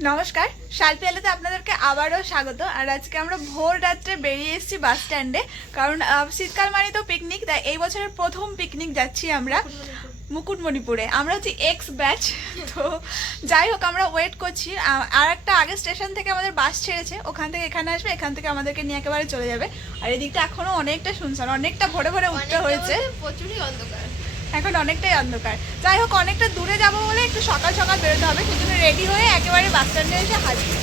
নমস্কার, শালপিয়ালাতে আপনাদেরকে আবারও স্বাগত। আর আজকে আমরা ভোর রাত্রে বেরিয়ে এসেছি বাস স্ট্যান্ডে, কারণ শীতকাল মানে তো পিকনিক। তাই এই বছরের প্রথম পিকনিক যাচ্ছি আমরা মুকুটমণিপুরে। আমরা হচ্ছে এক্স ব্যাচ। তো যাই হোক, আমরা ওয়েট করছি। আর একটা আগের স্টেশন থেকে আমাদের বাস ছেড়েছে, ওখান থেকে এখানে আসবে, এখান থেকে আমাদেরকে নিয়ে একেবারে চলে যাবে। আর এদিকটা এখনো অনেকটা শুনশান, অনেকটা ভোরে ভোরে উঠতে হয়েছে, প্রচুরই অন্ধকার, এখন অনেকটাই অন্ধকার। যাই হোক, অনেকটা দূরে যাবো বলে একটু সকাল সকাল বেরোতে হবে, সেজন্য রেডি হয়ে একেবারে বাস স্ট্যান্ডে এসে হাজির।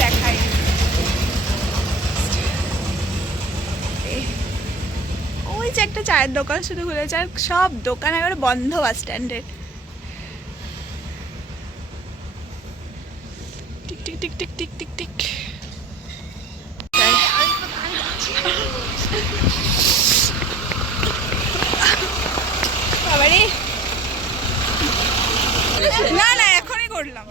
দেখাই, ওই যে একটা চায়ের দোকান শুধু খুলেছে, আর সব দোকান একেবারে বন্ধ বাস স্ট্যান্ডের। Tick tick tick tick tick tick tick. না না, এখনই করলাম।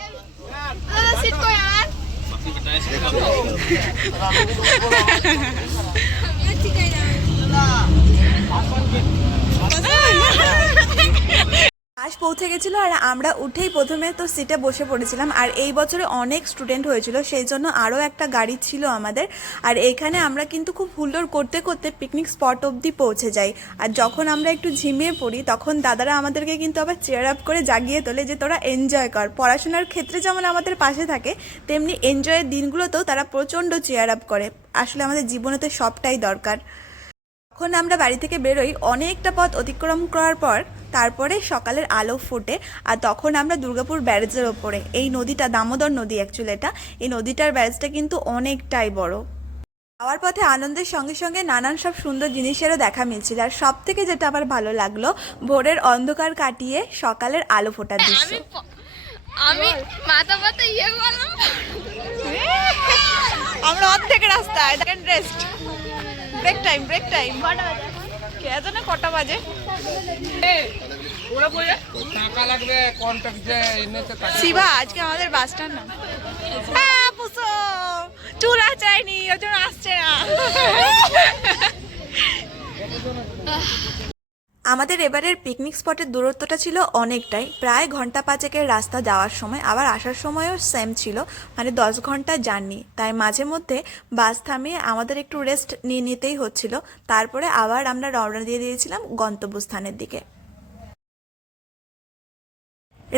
বাস পৌঁছে গেছিলো আর আমরা উঠেই প্রথমে তো সিটে বসে পড়েছিলাম। আর এই বছরে অনেক স্টুডেন্ট হয়েছিল, সেই জন্য আরও একটা গাড়ি ছিল আমাদের। আর এখানে আমরা কিন্তু খুব হুল্লোড় করতে করতে পিকনিক স্পট অবধি পৌঁছে যাই। আর যখন আমরা একটু ঝিমিয়ে পড়ি, তখন দাদারা আমাদেরকে কিন্তু আবার চেয়ার আপ করে জাগিয়ে তোলে যে তোরা এনজয় কর। পড়াশোনার ক্ষেত্রে যেমন আমাদের পাশে থাকে, তেমনি এনজয়ের দিনগুলোতেও তারা প্রচণ্ড চেয়ার আপ করে। আসলে আমাদের জীবনে তো সবটাই দরকার। যখন আমরা বাড়ি থেকে বেরোই, অনেকটা পথ অতিক্রম করার পর তারপরে সকালের আলো ফোটে। আর তখন আমরা দুর্গাপুর ব্যারেজের ওপরে, এই নদীটা দামোদর নদী অ্যাকচুয়ালি, এটা এই নদীটার ব্যারেজটা কিন্তু অনেকটাই বড়। যাওয়ার পথে আনন্দের সঙ্গে সঙ্গে নানান সব সুন্দর জিনিসেরও দেখা মিলছিল। আর সব থেকে যেটা আমার ভালো লাগলো, ভোরের অন্ধকার কাটিয়ে সকালের আলো ফোটার দৃশ্য। আমি মাথা মাথা ইয়ে করলাম, আমরা অর্ধেক রাস্তায়, second rest, break time, break time. কে জানে কটা বাজে। শিবা, আজকে আমাদের বাসটার নাম চুল আঁচড়ায়নি, ওর জন্য আসছে না। আমাদের এবারের পিকনিক স্পটের দূরত্বটা ছিল অনেকটাই, প্রায় ঘন্টা 5 রাস্তা যাওয়ার সময়, আবার আসার সময়ও সেম ছিল, মানে 10 ঘন্টা জার্নি। তাই মাঝে মধ্যে বাস থামিয়ে আমাদের একটু রেস্ট নিয়ে নিতেই হচ্ছিল। তারপরে আবার আমরা রওনা দিয়ে দিয়েছিলাম গন্তব্যস্থানের দিকে।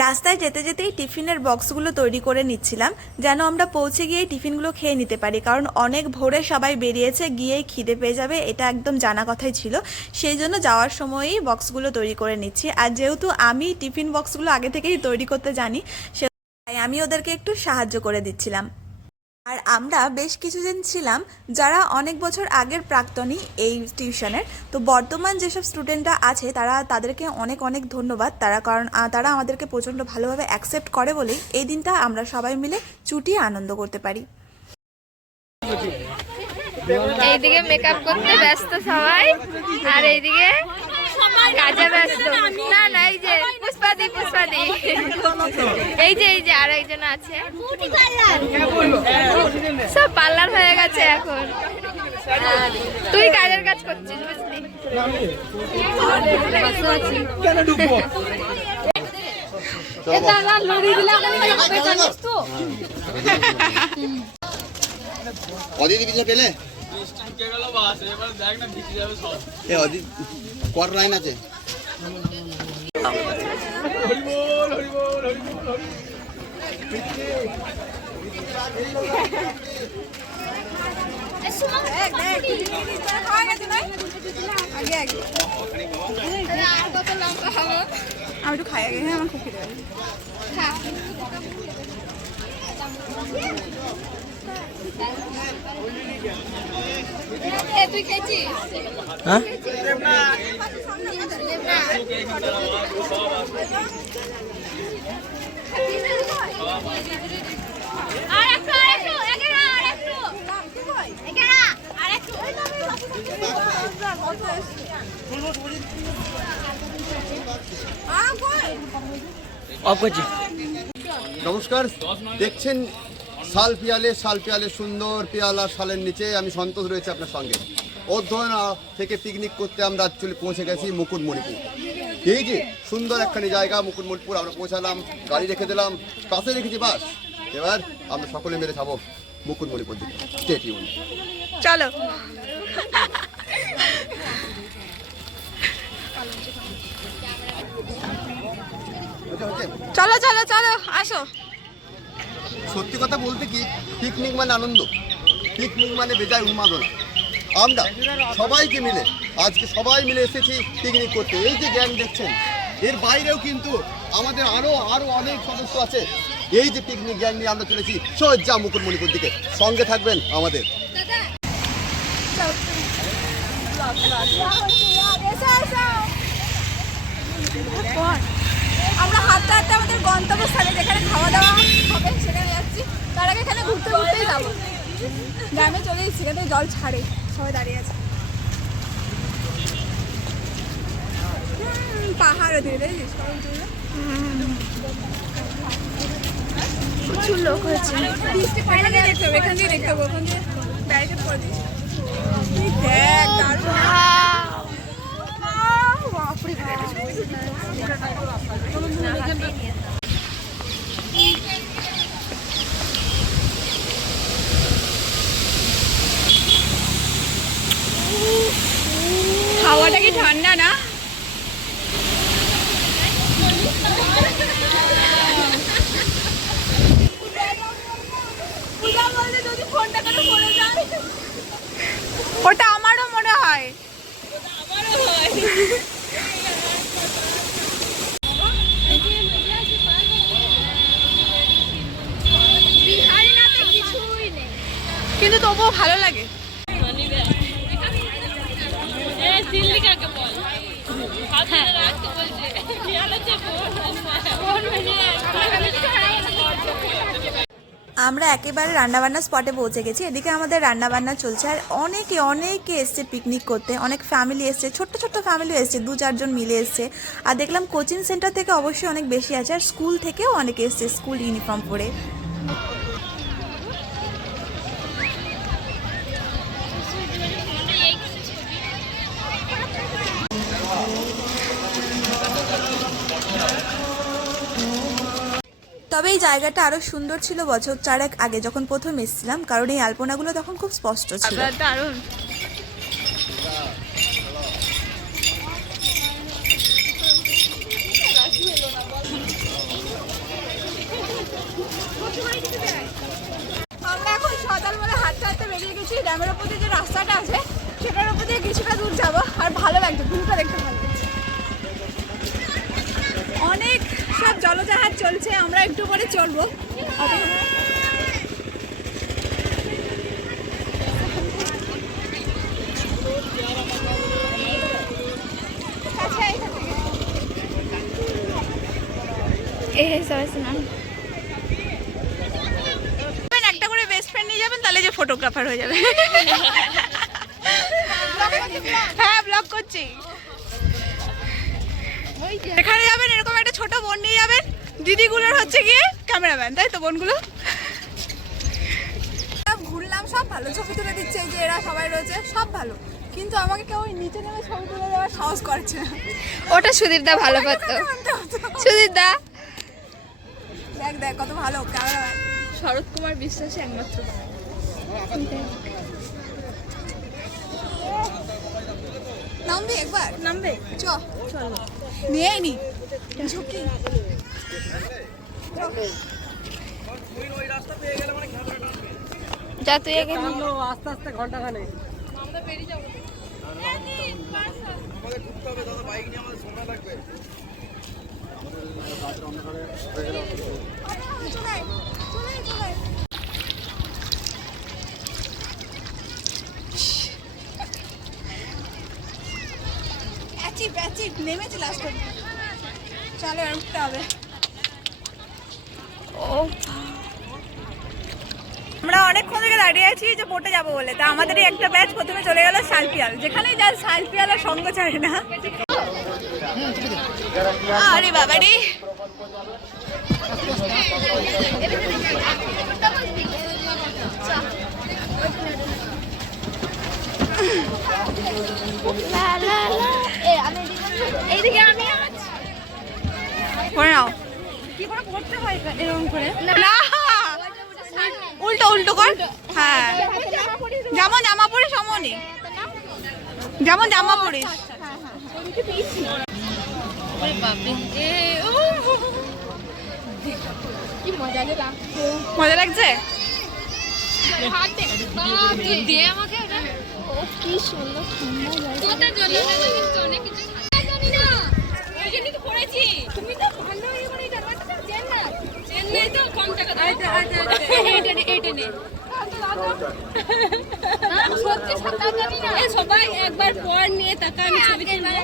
রাস্তায় যেতে যেতেই টিফিনের বক্সগুলো তৈরি করে নিচ্ছিলাম, যেন আমরা পৌঁছে গিয়েই টিফিনগুলো খেয়ে নিতে পারি, কারণ অনেক ভোরে সবাই বেরিয়েছে, গিয়েই খিদে পেয়ে যাবে, এটা একদম জানা কথাই ছিল। সেই জন্য যাওয়ার সময়ই বক্সগুলো তৈরি করে নিচ্ছি। আর যেহেতু আমি টিফিন বক্সগুলো আগে থেকেই তৈরি করতে জানি, তাই আমি ওদেরকে একটু সাহায্য করে দিচ্ছিলাম। আর আমরা বেশ কিছুজন ছিলাম যারা অনেক বছর আগের প্রাক্তনী এই টিউশনের। তো বর্তমান যেসব স্টুডেন্টরা আছে তাদেরকে অনেক অনেক ধন্যবাদ, কারণ তারা আমাদেরকে প্রচণ্ড ভালোভাবে অ্যাকসেপ্ট করে বলেই এই দিনটা আমরা সবাই মিলে চুটিয়ে আনন্দ করতে পারি। এইদিকে মেকআপ করতে ব্যস্ত সবাই, আর এইদিকে কাজে ব্যস্ত। না না, এই যে পুষ্পাদি, এই যে আর একজন আছে, সব পার্লার হয়ে গেছে এখন। তুই কাজের কাজ করছিস, বুঝলি? পেলে কর লাইন আছে। আমি একটু খাই আগে, হ্যাঁ আমার খুব খিদে লাগে। তুই খেয়েছিস? হ্যাঁ, নমস্কার, দেখছেন শাল পিয়ালে সুন্দর পেয়ালা শালের নিচে আমি সন্তোষ রয়েছে আপনার সঙ্গে। অধ্যয়ন থেকে পিকনিক করতে আমরা অ্যাকচুয়ালি পৌঁছে গেছি মুকুটমণিপুর। এই যে সুন্দর একখানি জায়গা মুকুটমণিপুর, আমরা পৌঁছালাম, গাড়ি রেখে দিলাম, পাশে রেখেছি বাস। এবার আমরা সকলে মিলে যাবো মুকুটমণিপুর দিকে। Stay tune. চলো। চলো চলো চলো আসো। সত্যি কথা বলতে কি, পিকনিক মানে আনন্দ, পিকনিক মানে বেজায় উন্মাদনা। আমরা সবাইকে মিলে আজকে সবাই মিলে এসেছি পিকনিক করতে। এই যে গ্যাং দেখছেন, এর বাইরেও কিন্তু আমাদের আরো অনেক সদস্য আছে। এই যে পিকনিক গ্যাং নিয়ে আমরা চলেছি সোজা মুকুটমণিপুর দিকে। সঙ্গে থাকবেন আমাদের। আমরা হাঁটতে হাঁটতে আমাদের গন্তব্যস্থলে যেখানে খাওয়া দাওয়া হবে সেখানে যাচ্ছি। তার আগে এখানে ঘুরতে ঘুরতেই যাবো। গ্রামে চলে এসেছি, এখানে জল ছাড়ে, সবাই দাঁড়িয়ে আছে। পাহাড়ও দিয়ে দেখছিস প্রচুর লোক হয়েছে। এখান দিয়ে দেখতে হবে, এখান দিয়ে দেখতে হবে, ওখান দিয়ে ব্যারিকেড করে দিচ্ছি। দেখ দারুণ। হাওয়াটা কি ঠান্ডা না? ওটা আমারও মনে হয়। কিন্তু তবুও ভালো লাগে। আমরা একেবারে রান্নাবান্না স্পটে পৌঁছে গেছি। এদিকে আমাদের রান্নাবান্না চলছে আর অনেকে এসছে পিকনিক করতে। অনেক ফ্যামিলি এসছে, ছোট্ট ছোট্ট ফ্যামিলি এসছে, 2-4 জন মিলে এসছে। আর দেখলাম কোচিং সেন্টার থেকে অবশ্যই অনেক বেশি আছে, আর স্কুল থেকেও অনেকে এসছে স্কুল ইউনিফর্ম পরে। তবে এই জায়গাটা আরো সুন্দর ছিল বছর 4 আগে যখন প্রথম এসেছিলাম, কারণ এই আলপনাগুলো তখন খুব স্পষ্ট ছিল। দারুণ। আমরা এখন সকালবেলা হাঁটতে হাঁটতে বেরিয়ে গেছি। ড্যামের ওপর দিয়ে যে রাস্তাটা আছে সেটার ওপর দিয়ে কিছুটা দূর যাবো, আর ভালো লাগছে, ভিউটা দেখতে ভালো লাগছে। অনেক সব জলজাহাজ চলছে, আমরা একটু পরে চলবো। একটা করে বেস্ট ফ্রেন্ড নিয়ে যাবেন, তাহলে যে ফটোগ্রাফার হয়ে যাবে। হ্যাঁ, ব্লগ করছি। এখানে যাবেন, এরকম একটা ছোট বোন নিয়ে যাবেন, দিদিগুলোর হচ্ছে গিয়ে ক্যামেরাম্যান, তাই তো বোনগুলো। ঘুরলাম, সব ভালো, ছবি তুলে দিচ্ছে। এই যে এরা সবাই রয়েছে, সব ভালো, কিন্তু আমাকে কেউ নিচে নেমে ছবি তুলে দেওয়ার সাহস করছে না। ওটা সুদীপ দা ভালো পারতো। সুদীপ দা দেখ কত ভালো ক্যামেরাম্যান। শরৎ কুমার বিশ্বাসী একমাত্র নামবে, একবার নামবে, চল নিয়ে নি ঝুঁকি। যা তুই আগে আস্তে আস্তে ঘন্টা খানে আমরা বেরিয়ে যাবো। আমাদের ঘুরতে হবে দাদা, বাইক নিয়ে আমাদের সময় লাগবে। নেমেছি লাস্ট, চলো উঠতে হবে। আমরা অনেকক্ষণ থেকে দাঁড়িয়ে আছি যে বোটে যাবো বলে, তা আমাদেরই একটা ব্যাচ প্রথমে চলে গেল শালপিয়াল। যেখানেই যা শালপিয়াল আর সঙ্গ ছাড়ে না। আরে বাবা রে, এইদিকে আমি করে নাও। কি করে করতে হয় এরকম করে? না উল্টো কর। হ্যাঁ, যেমন জামা পরিস অমনি, যেমন জামা পরিস। কি মজা লাগছে। মজা লাগছে? দিয়ে আমাকে ওটা। ও কি সুন্দর তোদের জন্য অনেক কিছু জানি না, ওই জন্যই তো করেছি। তুমি তো ভালো ইয়ে করে জানাতে চেন্নাই চেন্নাই তো কম টাকা দাও। এইটা নে সত্যি সাঁতার জানি না। সবাই একবার পর নিয়ে টাকা আমি ছবি তুলবো।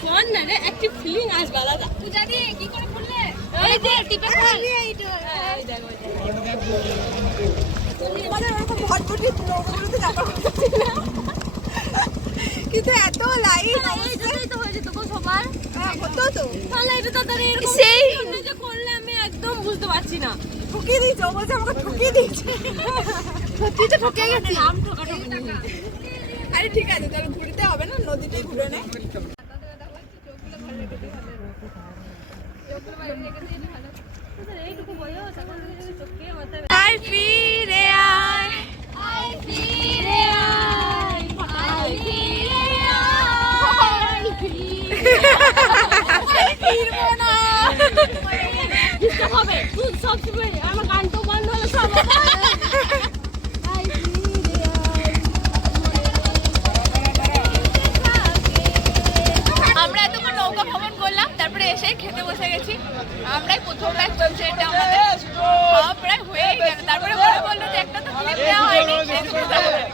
ফোন না রে, একটি ফিলিং আসবে আলাদা। তুই জানি কি করে করলে? এই যে টিপে খোল। এইটা এই দেখো তোমাদের ওরকম ভটভটি নৌকাগুলোতে চাপা করতে না, কিন্তু এত লাইট এইটাই তো হয়ে যেত গো সবার। হতো তো। তাহলে এটা তো তাহলে এরকম সেই যে করলে আমি একদম বুঝতে পারছি না। ঠকিয়ে দিয়েছে, ও বলছে আমাকে ঠকিয়ে দিয়েছে। সত্যি তো ঠকিয়ে গেছি। নাম ঠকাঠকি না। আরে ঠিক আছে, তাহলে ঘুরতে হবে না, নদীটাই ঘুরে নে। আয় ফিরে আয়, ফিরবো না। আমার গান তো বন্ধ হলো সব। আমরা এতক্ষণ নৌকা ভ্রমণ করলাম, তারপরে এসে খেতে বসে গেছি। আমরাই প্রথম ব্যাচ চলছে এটা আমাদের, সব প্রায় হয়েই গেল। তারপরে মনে বললো যে একটা তো ক্লিপ দেওয়া হয়নি, সেইটুকু তাড়াতাড়ি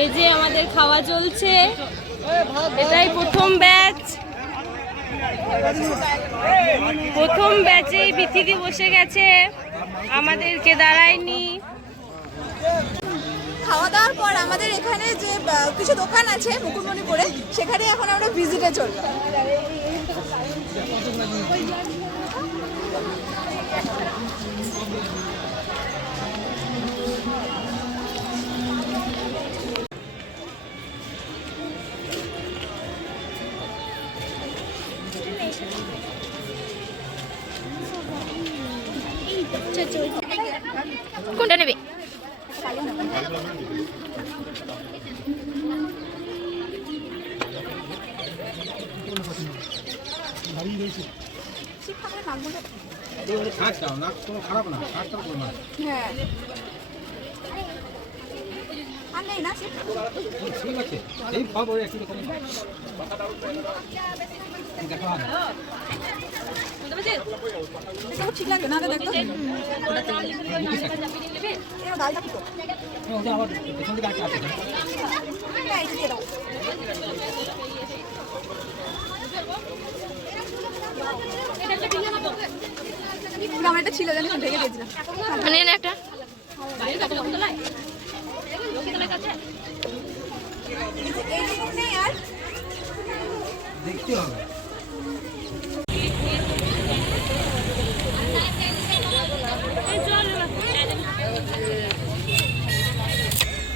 এই যে আমাদের খাওয়া চলছে, এটাই প্রথম ব্যাচ। প্রথম ব্যাচেই বিথিদি বসে গেছে, আমাদেরকে দাঁড়ায়নি। খাওয়া দাওয়ার পর আমাদের এখানে যে কিছু দোকান আছে মুকুটমণিপুরে, সেখানে এখন আমরা ভিজিটে চললাম। কোনটা নেবে? হ্যাঁ, আর নেই না ঠিক আছে, এই খবর একটু ঠিক লাগবে না, দেখো ডালটা ফুটো। আবার পেছন দিকে আছে আমার একটা ছিল, জানি ঢেকে দিয়েছিলাম। মানে একটা এইরকম নেই আর দেখতে হবে।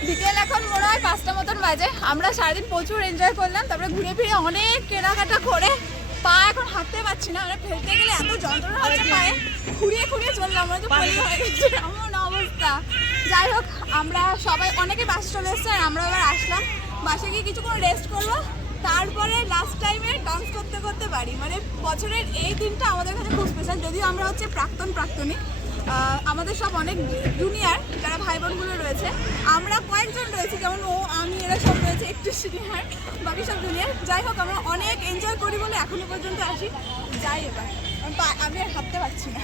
বিকেল এখন মনে হয় 5টা মতন বাজে। আমরা সারাদিন প্রচুর এনজয় করলাম, তারপরে ঘুরে ফিরে অনেক কেনাকাটা করে পা এখন হাঁটতে পারছি না। আমরা ফেলতে গেলে এত যন্ত্রণা হচ্ছে পায়ে, খুঁড়িয়ে খুঁড়িয়ে চললাম, আমরা তো পলি হয়ে গেছে, এমন অবস্থা। যাই হোক, আমরা সবাই অনেকে বাসে চলে এসছে, আর আমরা এবার আসলাম। বাসে গিয়ে কিছুক্ষণ রেস্ট করবো, তারপরে লাস্ট টাইমে ডান্স করতে করতে বাড়ি। মানে বছরের এই দিনটা আমাদের কাছে খুব স্পেশাল, যদিও আমরা হচ্ছে প্রাক্তনী। আমাদের সব অনেক জুনিয়র যারা ভাই বোনগুলো রয়েছে, আমরা কয়েকজন রয়েছি, যেমন ও আমি, এরা সব রয়েছে একটু সিনিয়র, বাকি সব জুনিয়র। যাই হোক, আমরা অনেক এনজয় করি বলে এখনো পর্যন্ত আসি। যাই এবার আমি আর হাঁটতে পারছি না।